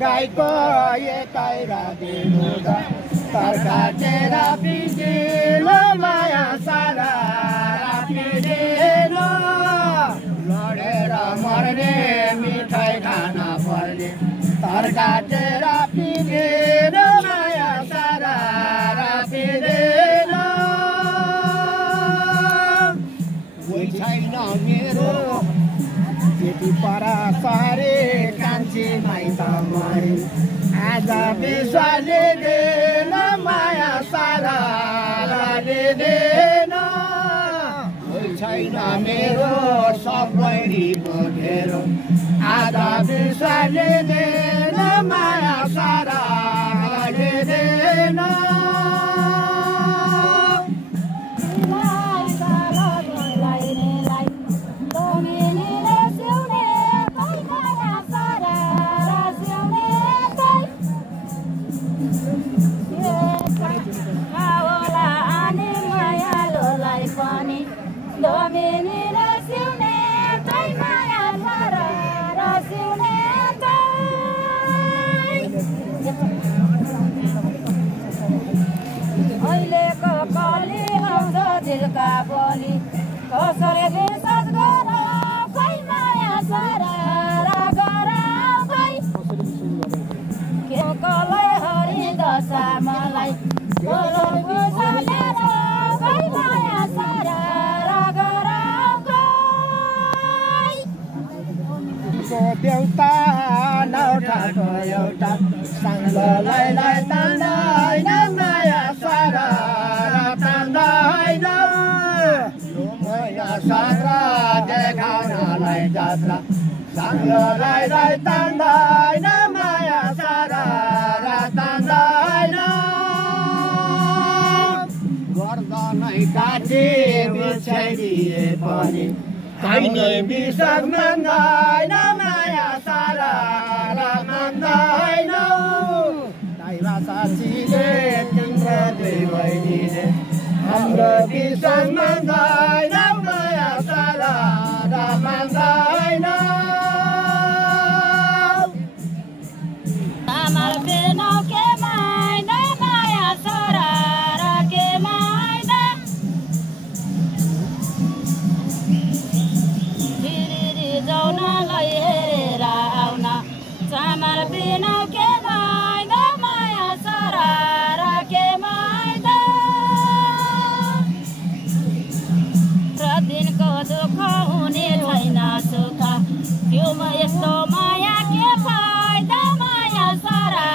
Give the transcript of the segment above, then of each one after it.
गाईको एकाइरा दिनुदा तर्काटेर पिदिलो माया सारा पिदिलो लडेर मर्ने मिठाई खान पर्ने तर्काटेर पिदिलो माया सारा पिदिलो कोही छैन मेरो त्यति परा सारे कान्छी माइत मरे आज विश्वले देन माया सारा दिँदैन कोही छैन मेरो सबै बोकेरो आज विश्वले देन माया सारा दिँदैन अहिलेको कली आउँदो दिलका बोली कसरी विश्वास गर खै माया सारा गर खै के कलै हरि दशा मलाई बोलो बुझलेर खै माया सारा गर खै देउता नौठाको एउटा साङ्लोलाई तान्दैन माया सारा तान्दैन सारा देखाउनलाई जात्रा साङ्लोलाई तान्दैन माया सारा तान्दैन गर्दनै काटी बिछाइदिए पनि कहिले विश्वास मान्दैन माया सारा मान्दैन दाइवा साथीले तिम्रो दुई बहिनीले हाम्रो विश्वास मान्दैन माया सारा मान्दैन आमार बेनाउ के माइन माया सारा के माइन जाउनलाई हेरेर आउन चामल बेनाउ के माइन माया सारा के माइन प्रतिदिनको दुःख हुने छैन सुख त्योमा यस्तो माया के फाइदा माया सारा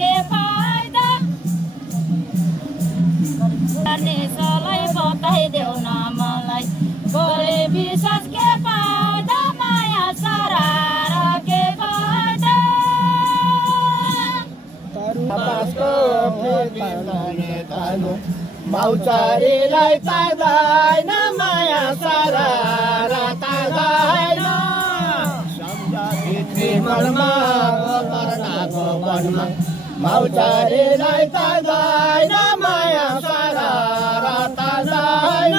के फाइदा गर्ने सलाई बताइदेऊ न मलाई गरे विश्वास के फाइदा माया सारा के फाइदा तरुबासको फेरि तानो माउचारीलाई ताग्दैन माया सारा ताग्दैन सम्झाभित्री मनमा पर्नाको वनमा माउचारीलाई ताग्दैन माया सारा ताग्दैन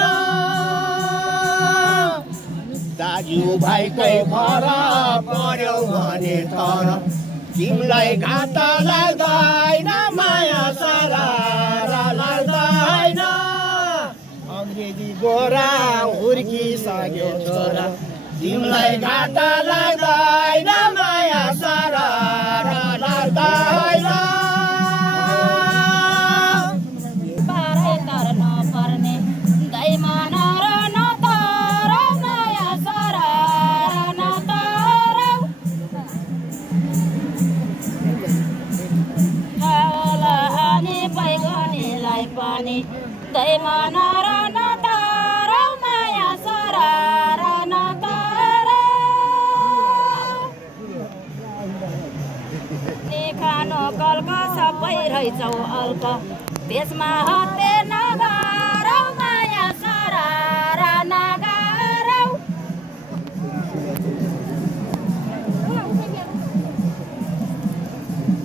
दाजु भाइकै फरक पर्यो भने तर तिमीलाई घात लाग्दैन माया सारा लाग्दैन अङ्ग्रेजी गोरा हुर्किसक्यो छोरा तिमीलाई घात लाग्दैन माया सारा लाग्दैन पानी दै मन र नतर माया सरार नतर खानो कल्क सबै रहेछौ अल्प त्यसमा हत्ते नगर माया सरार नगर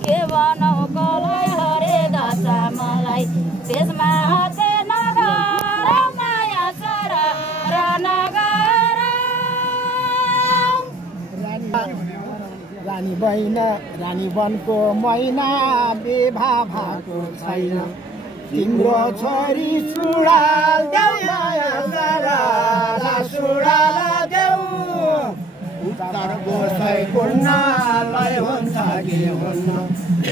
के भनौ कलै हरेदछ मलाई त्यसमा हत्ते नगर माया सरार नगर रानी बहिना रानी वनको मैना विवाह भएको छैन तिम्रो छोरी सुडाल देऊ माया सरारा सुडाल देऊ उत्तर गोसाई कुण्डलाई हुन्छ कि हुन्न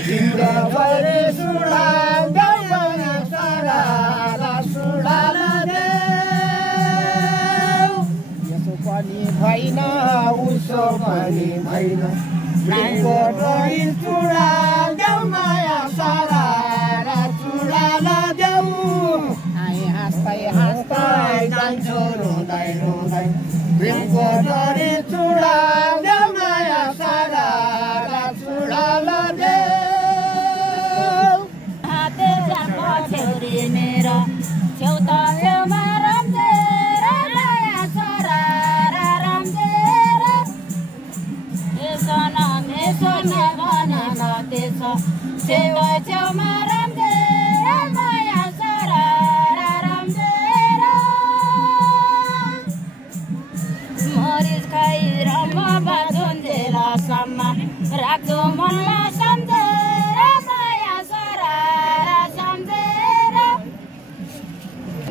तिम्रो छोरी सुडाल देऊ माया सरारा सुडाल देऊ यसो पनि भएन उसो पनि भएन प्रेमको डोरी चुडाल देऊ माया सरारा चुडाल देऊ हाँस्दै हाँस्दै जान्छु रुँदै रुँदै प्रेमको डोरी चुडाल देऊ माया सरारा चुडाल देऊ हाते जानको छेउरी मेरो छेउ त छेउमा रम्झेर माया सरारा रम्झेर यसो नभनेको त्यसो छेउमा रम्झेर माया सरारा रम्झेर मरिच खाएर म बाँचुन्जेलसम्म राख्छु मनमा सम्झेर माया सरारा सम्झेर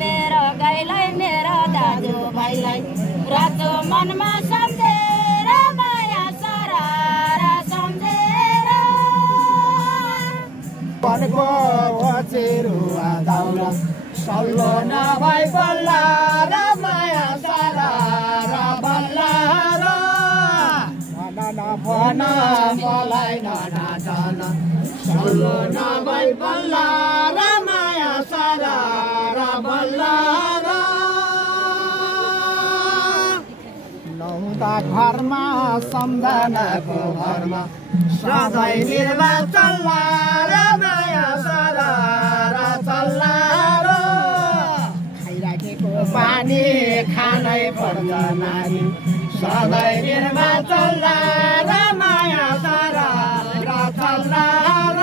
मेरो गाईलाई मेरो दाजुभाइलाई राख्छु मनमा सम्झेर माया सरारा सम्झेर वनको वचेरुवा दाउरा सल्लो नभई बल्ला र माया सरारा बल्ला र भन मलाई नडाँटन सल्लो नभई बल्ला र माया सरारा बल्ला र नहुँदा घरमा सम्झनाको घरमा सधैँ निर्वा चल्ला र माया सरारा चल्ला र खाइराखेको पानी खानै पर्छ नानी सधैँ निर्वा चल्ला र माया सरारा चल्ला र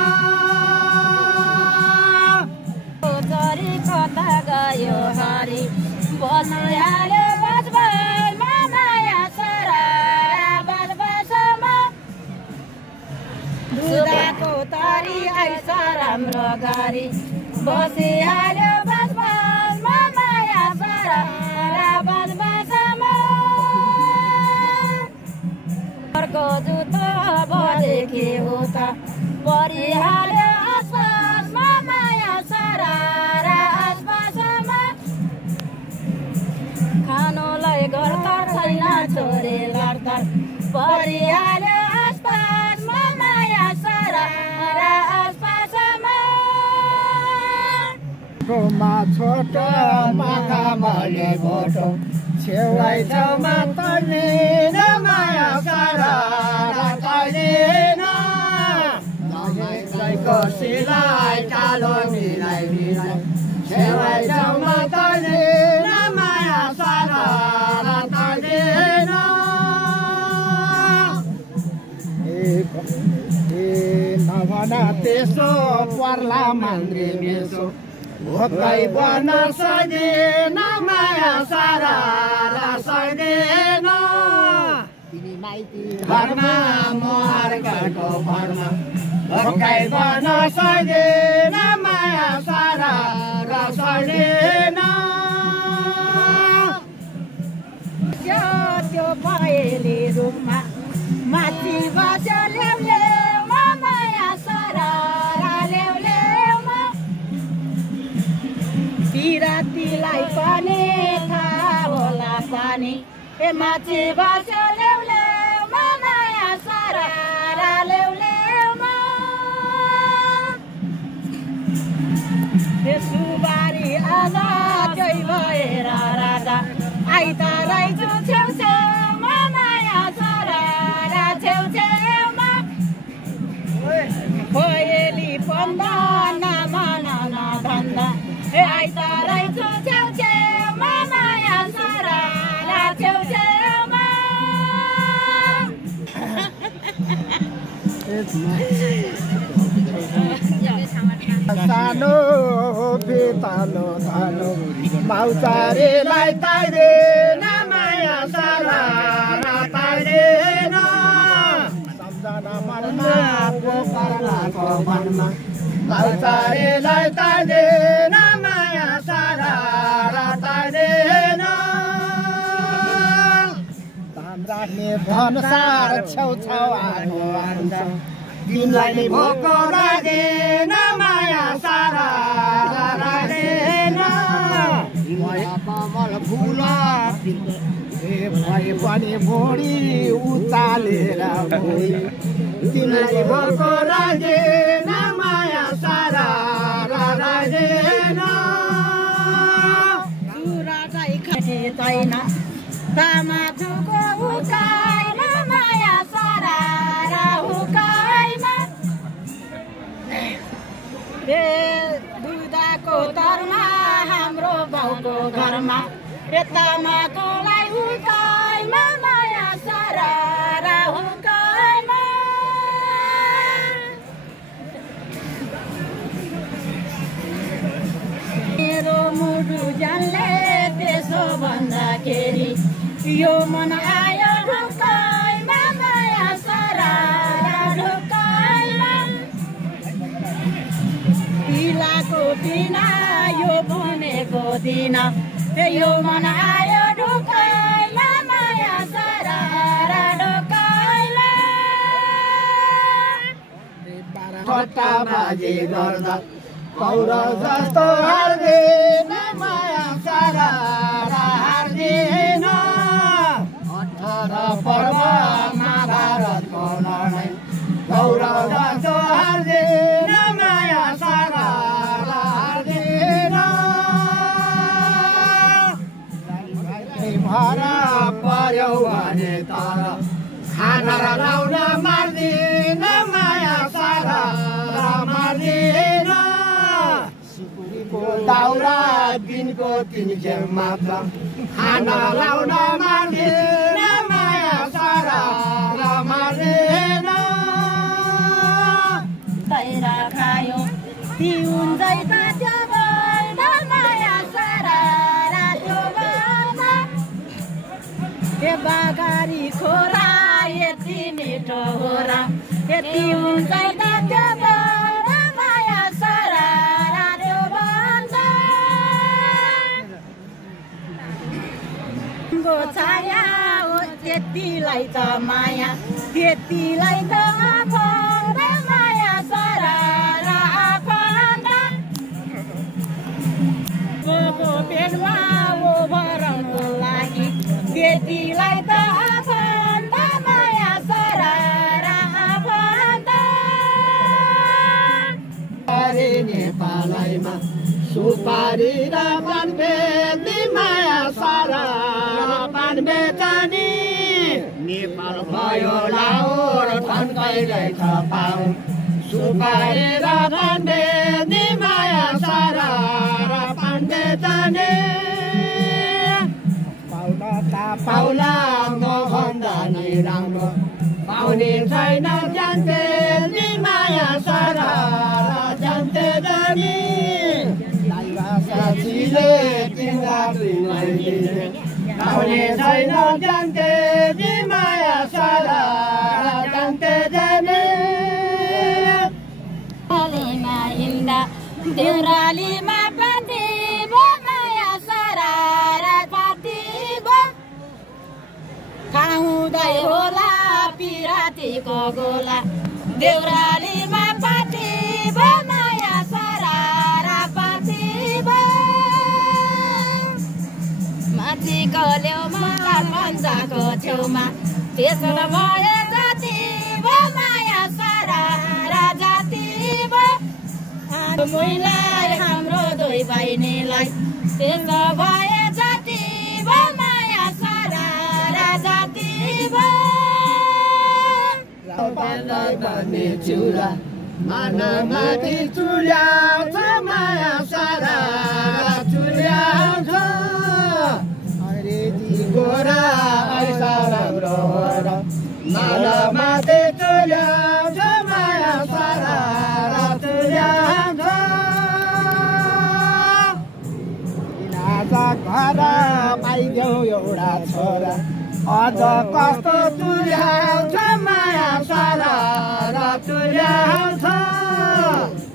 चरी कता गयो हरि बसिहाल्यो बजबजमा माया सरारा बजबजमा दुधाको तरी आइस राम्रो गरी बसिहाल्यो बजबजमा माया सरारा बजबजमा अर्को जुत्तो बजेकी हो त परिहाल्यो आसपासमा माया सरारा आसपासमा खानुलाई घर त छैन छोरी लड्तर परिहाल्यो आसपासमा माया सरारा आसपासमा गोमा छोटो माथा मैले भोटो छेउलाई छेउमा तर्लिन माया सरारा तर्लिन दसैँको सिलाइ कालो मिलाइ मिलाइ छेउलाई छेउमा तर्लिन माया सरारा तर्लिन नभन त्यसो पर्ला मान्द्री मेसो भोकै बन सक्दैन माया सरारा सक्दैन तिमी माइती घरमा म अर्काको घरमा भोकै बन सक्दैन माया सरारा सक्दैन त्यो पहेली रूपमा माथि बस्यो ल्याउलेउमा माया सरारा ल्याउलेउमा बिरातीलाई पनि थाहा होला पनि ए माथि बस्यो ल्याउलेउमा माया सरारा ल्याउलेउमा ए सुबार भएली पन्दा नमनाउन भन्दा आइतरै छु छेउछेउमा माया सरारा छेउछेउमा सानो बेतालो तालो माउचारेलाई ताइदे न माया सरारा ताइदेन सम्झना मनमा गोपालाको मनमा माउचारेलाई ताइदेन माया सरारा ताइदेन धाम राख्ने भन्सार छेउछाउ आउँछ तिमीलाई भोको लागेन माया सारा लागेन कमल फुल भए पनि भोडी उचालेर तिमीलाई भोको लागेन माया सारा लागेन छैन तामाको उकाइन माया सारा दुधाको तरमा हाम्रो बाउको घरमा तामाकोलाई हुकाइमा माया सारा हुकाइमा मेरो मुडु जानले त्यसो भन्दाखेरि यो मन आयो हुकाइमा माया सारा तिलाको दिन यो भनेको दिन यो मन आयो ढुकाइला माया सारा ढुकाइला ठट्टा बाजे गर्दा कौरव जस्तो हार्दैन माया सारा हार्दैन 18 पर्व महाभारतको लडाईँ कौरव जस्तो हार्दैन माया सारा हार्दैन भरा पर्यो भने तर खाना र लाउन मार्दिन माया सारा मार्दिन सिकुरीको दाउरा दिनको 3 खेल मात्र खाना लाउन मार्दिन माया सारा मार्दिन तैरा खायो पिउन्दै तात्यो भएन माया सारा त्यो भएन ए बागारी छोरा यति मिठो हो र यति हुँदै तात्यो भएन माया सारा त्यो भएन गो छाया हो त्यतिलाई त माया त्यतिलाई त पेटमा भराउनु लागि त्यतिलाई त आफन्त माया सारा आफन्त अरे नेपालैमा सुपारी र पान बेच्ने माया सारा पान बेच्ने नेपाल भयो लाहोर थन्काइरै छ पाउ सुपारी र पान बेच्ने माया सारा पाउला म भन्दा नि राम्रो पाउने छैन जान्थे नि माया सारा जान्थे जानी साथीले तिमीलाई पाउने छैन जान्थे नि माया सारा जान्थे जानी हिँड्दा देउरालीमा खाउँदै होला पिरातीको गोला देउरालीमा पाटिब माया सारा पाटिब माथिको लेउमा पन्जाको छेउमा त्यसो भए जातिब माया सारा जातिब मैलाई हाम्रो दुई बहिनीलाई त्यसो भए जातिब माया सारा जातिब हातलाई बन्ने चुरा मानवमाथि चुल्याउँछ माया सारा चुल्याउँछ अङ्ग्रेजी गोरा ऐसा राम्रो र मानवमाथि चुल्याउँछ माया सारा चुल्याउँछ घर पाइदेऊ एउटा छोरा अझ कस्तो तुल्याउँछ माया सारा र तुल्याउँछ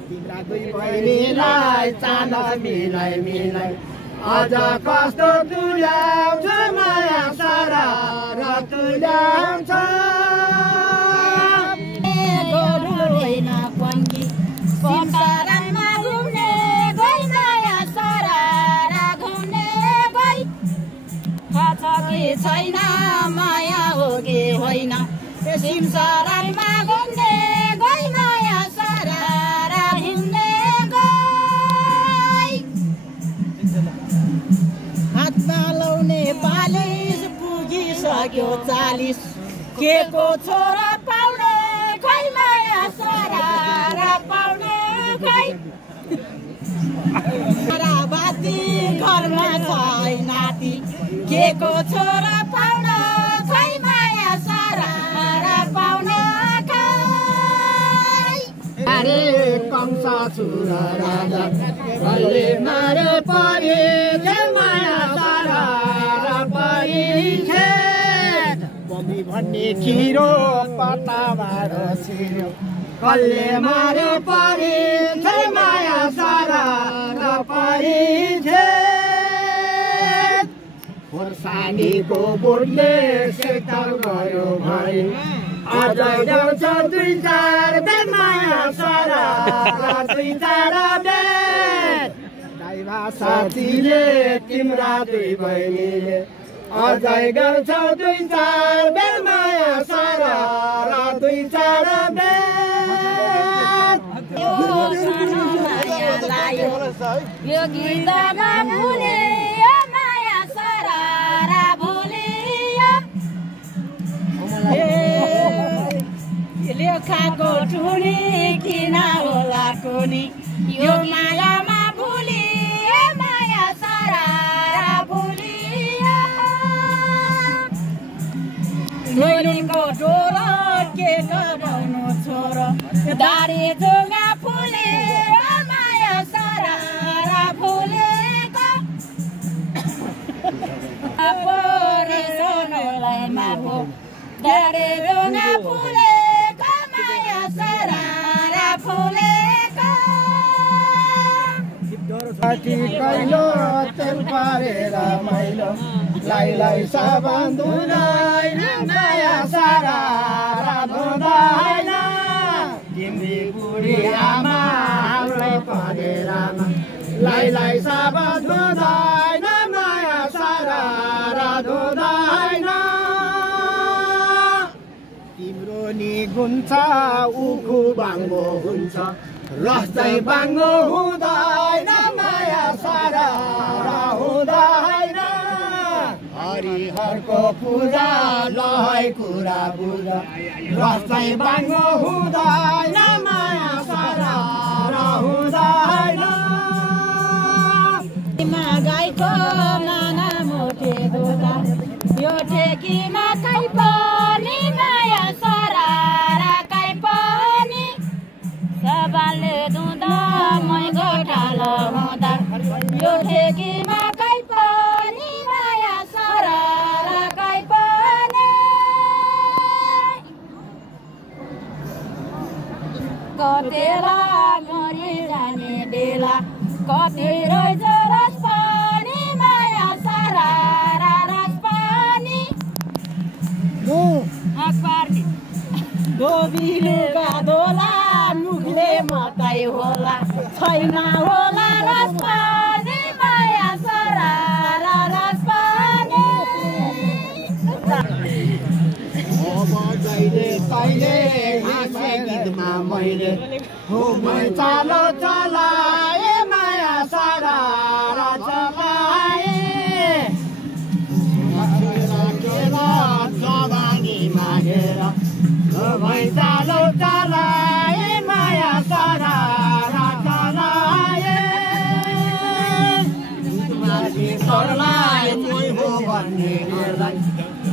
तिम्रा दुई बहिनीलाई चाँद मिलाइ मिलाइ अझ कस्तो तुल्याउँछ माया सारा र तुल्याउँछ छैन माया हो कि होइन सिमसरामा घुम्ने गई माया सारा हिँड्ने गई हातमा लाउने पालिस पुगिसक्यो 40 के को छोरा पाउने खै माया सारा पाउने खै बाती घरमा छ नाति के को छोरा पाउन खै माया सारा पाउन खै अरे कंस छोरा राजा कहिले मारे परे माया सारा परी मम्मी भन्ने खिरो पत्ताबाट छिर्यो कहिले मारे परे माया सारा परी खोर्सानीको बोटले सेक्टर गयो भाइ अझ ल्याउँछ 2-4 बेर माया सारा 2-4 बेर दाइभा साथीले तिम्रा दुई बहिनीले अझै गर्छ 2-4 बेर माया सारा 2-4 बेर यो गीतमा भुले लेखाको ठुरी किन होला कोनी यो मायामा भुली माया सारा भुलियो लोलीको डोरो के गराउनु छोरो दारी जोगा फुले माया सारा भुलेको पोरे सोनोलाई माभो दारी जोगा फुले कैलो तेल पारेर मैलो लाई साबन धुँदैन माया सारा धुँदैन तिम्री बुढी आमा हाम्रो परेरामा लाई साबन धुँदैन माया सारा धुँदैन तिम्रो नि गुन्छ उखु बाङ्गो हुन्छ रस्तै बाङ्गो हुँदैन माया सारा हुँदैन हरिहरको पूजा लहै कुरा बुझा रस्तै बाङ्गो हुँदैन माया सारा हुँदैन गाईको नाना मोटे दोला यो ठेकीमा कहीँ पनि माया सारा कहीँ पनि सबैले धुँदा मै गोठाल हुँदा यो ठेकीमा कहीँ पनि माया सारा कहीँ पनि कतेला मरि जाने बेला कति रहेछ रस पनि माया सारा रस पनि धोबीलुगा धोला मुखले मात्रै होला छैन होला रस पनि माया सारा रस पनि कहिले हाँसे गीतमा मैले हो मै चालो चलाए माया सारा चलाए जवानी मागेर मै चालो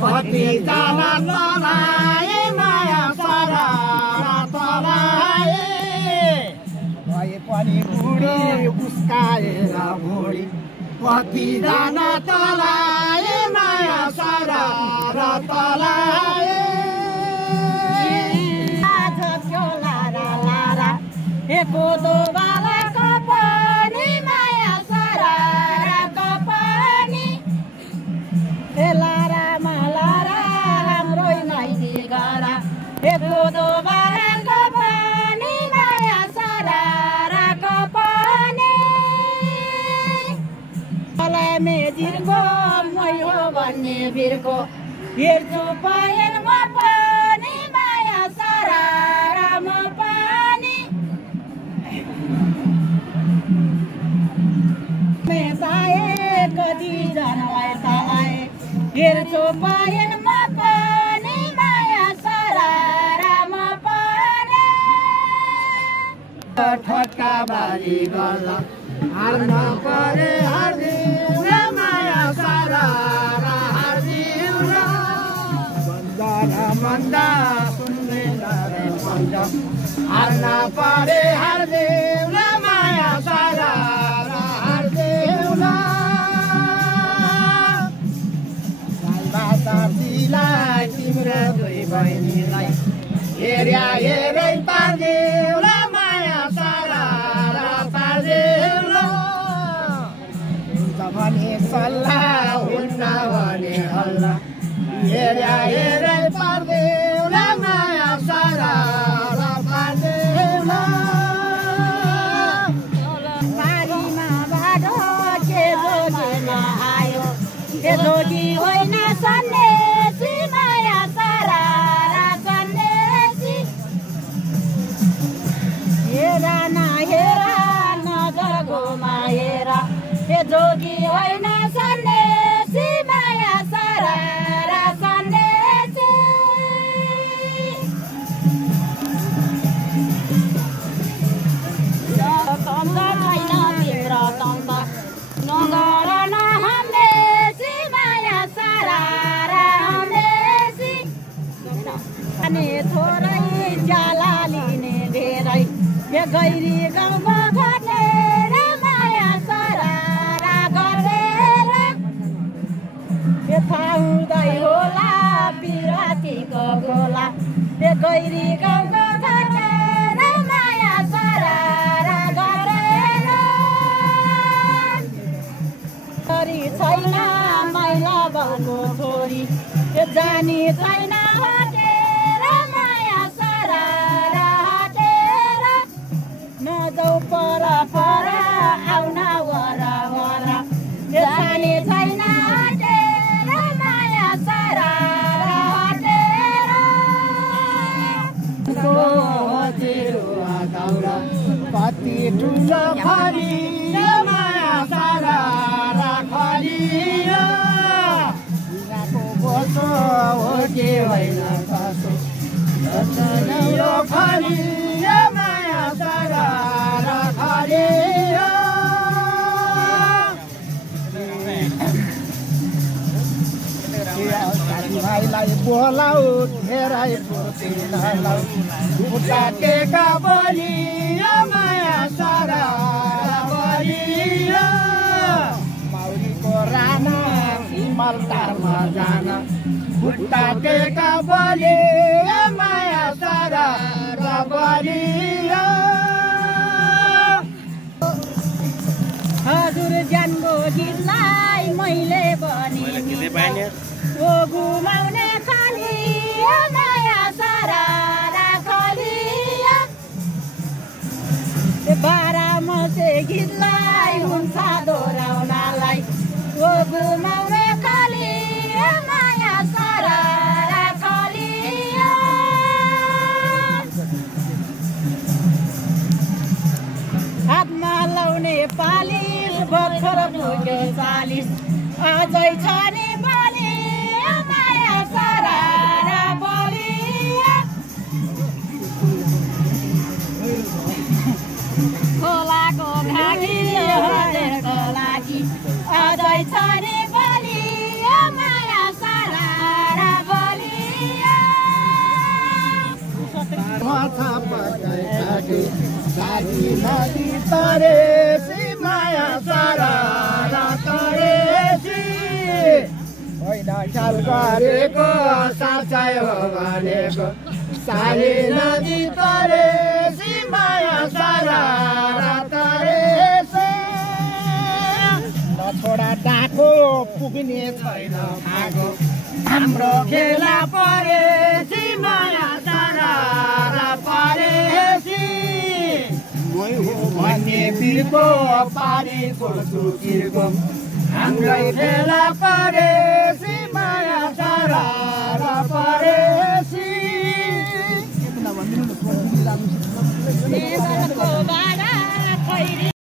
कति जना तलाए माया सारा तलाए भए पनि बुढी उस्काएर बुढी कति जना तलाए माया सारा तलाए कोदो बालाको पनि माया सराराको पनि लारामा लारा हाम्रो माइती गरा कोदो बालाको पनि माया सराराको पनि मलाई मेजिरको मै हो भन्ने बिर्को हेर्छु पाएन म पनि माया सरारामा पनि कति जनलाई त आए हेर्छु पाएन म पनि माया सरारामा पनि ठट्टा बारी गर्दा हार्न परे हार्दिउ र माया सरारा हार्दिउ र भन्दा र मन्दा सुन्दैन रे भन्दा हार्न परे हार्दिउ र माया सरारा हार्दिउ र साथीलाई तिम्रो दुई बहिनीलाई हेर्या हेरै पार्दिउ र माया सरारा पार्दिउ र हुन्छ भने सल्लाह हुन्न भने हल्ला हेर्या हेरै पार्दिउ र माया सरारा पार्दिउ र बारीमा बाटो के जोगीमा आयो के जोगी होइन सन्देशी माया सरारा सन्देशी हेरा नहेरा नजर घुमाएर हे जोगी होइन सन्देशी माया सरारा सन्देशी तन्त छैन तिम्रो तन्त नगर नहन्देशी माया सरारा हन्देशी अनि थोरै ज्याला लिने धेरै यो गैरी गाउँमा घटेर माया सरारा गरेर यो थाहा हुँदै होला बिरातीको गोला यो गैरी गाउँको घटेर माया सरारा गरेर छोरी छैन मैला बाउको छोरी यो जानी छैन हटेर माया सरारा हटेर नजाऊ पर पर आउन वर वर यो जानी छैन हटेर माया सरारा हटेर कति ठुलो खरी माया सरारा खरी बोसो हो के होइन कसो यो खरी माया सरारा खरी साथीभाइलाई बोलाऊ घेराइ पुर्तिलाऊ खुट्टा टेका बोली माया सरारा बोली माउरीको राना सिमलटारमा जान खुट्टा टेका बोली माया सरारा बोली हजुर जानको गीतलाई मैले भने ओ घुमाउने खाली माया सरारा खाली बाह्रमसे गीतलाई हुन्छ दोहोऱ्याउनलाई ओ घुमाउने खाली माया सरारा खाली हातमा लाउने पालिस भर्खर पुग्यो 40 अझै छ नि बलि माया सरारा बलि खोलाको घाँटी हजुरको लागि अझै छ नि बलि माया सरारा बाटे साली नदी तरेसी माया सारा तरेसी होइन ख्याल गरेको साँच्चै हो भनेको साली नदी तरेसी माया सारा तरेसी छोडा डाको पुग्ने छैन भागो हाम्रो खेला परेसी माया सारा परेसी मै हो भन्ने बिर्को पारीको सुकिरको हाम्रै खेला परेसी माया सारा परेसी